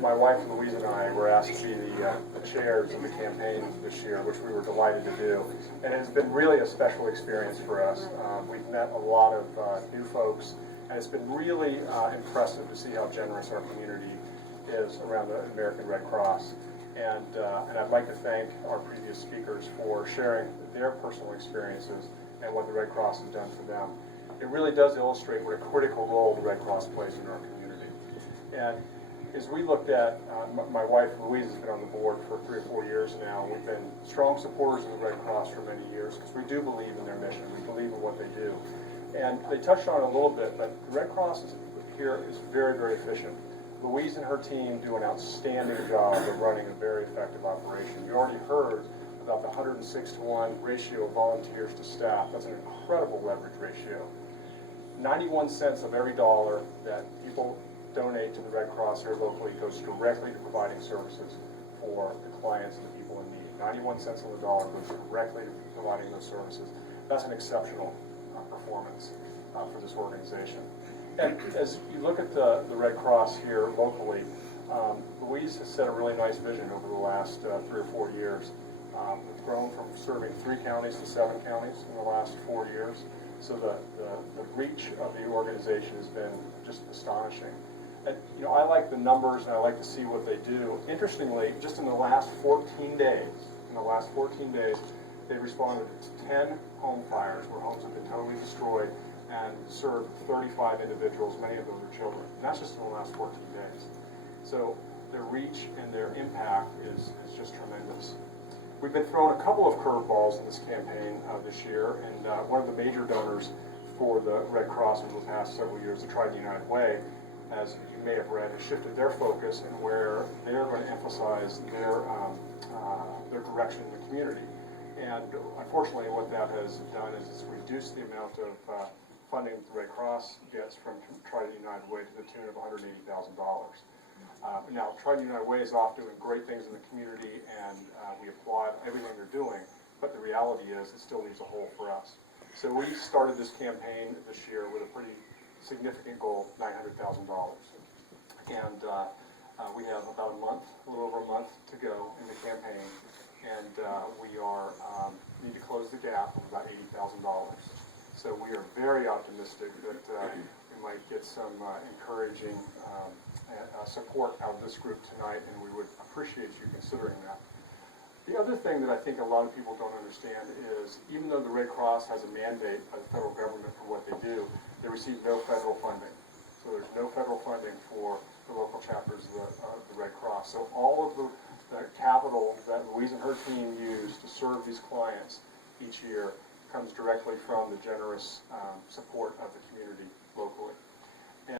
my wife Louise and I were asked to be the chairs of the campaign this year, which we were delighted to do. And it's been really a special experience for us. We've met a lot of new folks, and it's been really impressive to see how generous our community is around the American Red Cross. And I'd like to thank our previous speakers for sharing their personal experiences and what the Red Cross has done for them. It really does illustrate what a critical role the Red Cross plays in our community. And as we looked at, my wife Louise has been on the board for 3 or 4 years now. We've been strong supporters of the Red Cross for many years because we do believe in their mission. We believe in what they do. And they touched on it a little bit, but the Red Cross here is very, very efficient. Louise and her team do an outstanding job of running a very effective operation. You already heard about the 106-to-1 ratio of volunteers to staff. That's an incredible leverage ratio. 91 cents of every dollar that people donate to the Red Cross here locally goes directly to providing services for the clients and the people in need. 91 cents on the dollar goes directly to providing those services. That's an exceptional performance for this organization. And as you look at the Red Cross here locally, Louise has set a really nice vision over the last 3 or 4 years. We've grown from serving 3 counties to 7 counties in the last 4 years. So the reach of the organization has been just astonishing. And, you know, I like the numbers and I like to see what they do. Interestingly, just in the last 14 days, they responded to 10 home fires where homes have been totally destroyed and served 35 individuals, many of those are children. And that's just in the last 14 days. So their reach and their impact is just tremendous. We've been thrown a couple of curveballs in this campaign this year, and one of the major donors for the Red Cross over the past several years, the Trident United Way, as you may have read, has shifted their focus and where they're going to emphasize their direction in the community. And unfortunately, what that has done is it's reduced the amount of funding the Red Cross gets from Trident United Way to the tune of $180,000. Now, Trident United Way is off doing great things in the community, and we applaud everything they're doing, but the reality is it still leaves a hole for us. So we started this campaign this year with a pretty significant goal, $900,000. And we have about a little over a month to go in the campaign, and we need to close the gap of about $80,000. So we are very optimistic that we might get some encouraging support out of this group tonight, and we would appreciate you considering that. The other thing that I think a lot of people don't understand is, even though the Red Cross has a mandate by the federal government for what they do, they receive no federal funding. So there's no federal funding for the local chapters of the Red Cross. So all of the capital that Louise and her team use to serve these clients each year comes directly from the generous support of the community locally.